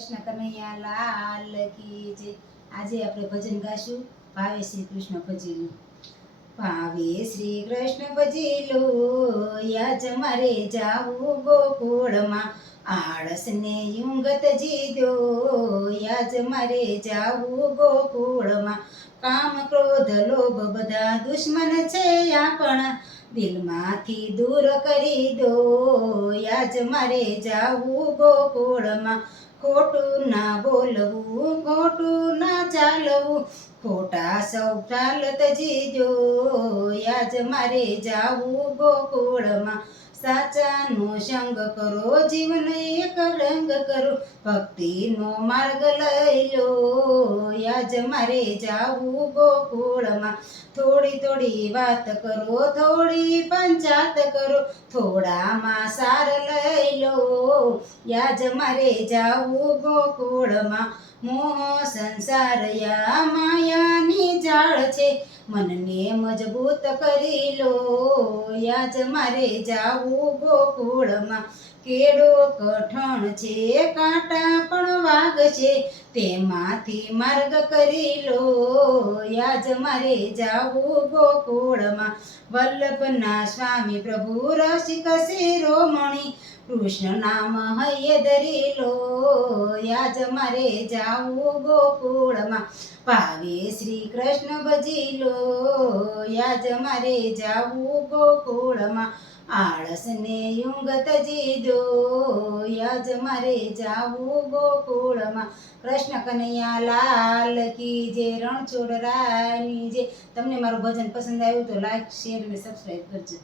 કૃષ્ણ કનૈયા લાલ કી જય। આજે આપણે ભજન ગાશું ભાવે શ્રી કૃષ્ણ ભજીલું। ભાવે શ્રી કૃષ્ણ ભજીલું યાજ મારે જાવું ગોકુળમાં, આળસ ને યુંગત જીદ્યો યાજ મારે જાવું ગોકુળમાં। કામ ક્રોધ લોભ બધા દુશ્મન છે આપણા, દિલમાંથી દૂર કરી દો યાજ મારે જાવું ગોકુળમાં। ખોટું ના બોલવું ખોટું ના ચાલવું, ખોટા સૌ ચાલત જીજો યાજ મારે જાવું ગોકુળમાં। સાચાનો સંગ કરો જીવન એક રંગ કરો, ભક્તિનો માર્ગ લઈ લો યાજ મારે જાવું ગોકુળમાં। થોડી થોડી વાત કરો થોડી પંચાત કરો, થોડામાં સાર લઈ લો યાજ મારે જાવું ગોકુળમાં। મોહ સંસાર યા માયાની જાળ છે, મનને મજબૂત કરી લો યાજ મારે જાવું ગોકુળમાં। કેળો કઠણ છે કાંટા પણ વાગ છે, તેમાંથી માર્ગ કરી લો યાજ મારે જાવું ગોકુળમાં। વલ્લભના સ્વામી પ્રભુ રસિક શિરોમણી, કૃષ્ણ નામ હૈયે ધરી લો યાજ મારે જાવું ગોકુળમાં। ભાવે શ્રી કૃષ્ણ ભજીલો યાજ મારે જાવું ગોકુળમાં। આળસ ને યુંગત જીદો યાજ મારે જાવું ગોકુળમાં। કૃષ્ણ કનૈયા લાલ કી જય, રણછોડ રાયની જય। તમને મારું ભજન પસંદ આવ્યું તો લાઈક શેર અને સબસ્ક્રાઈબ કરજો।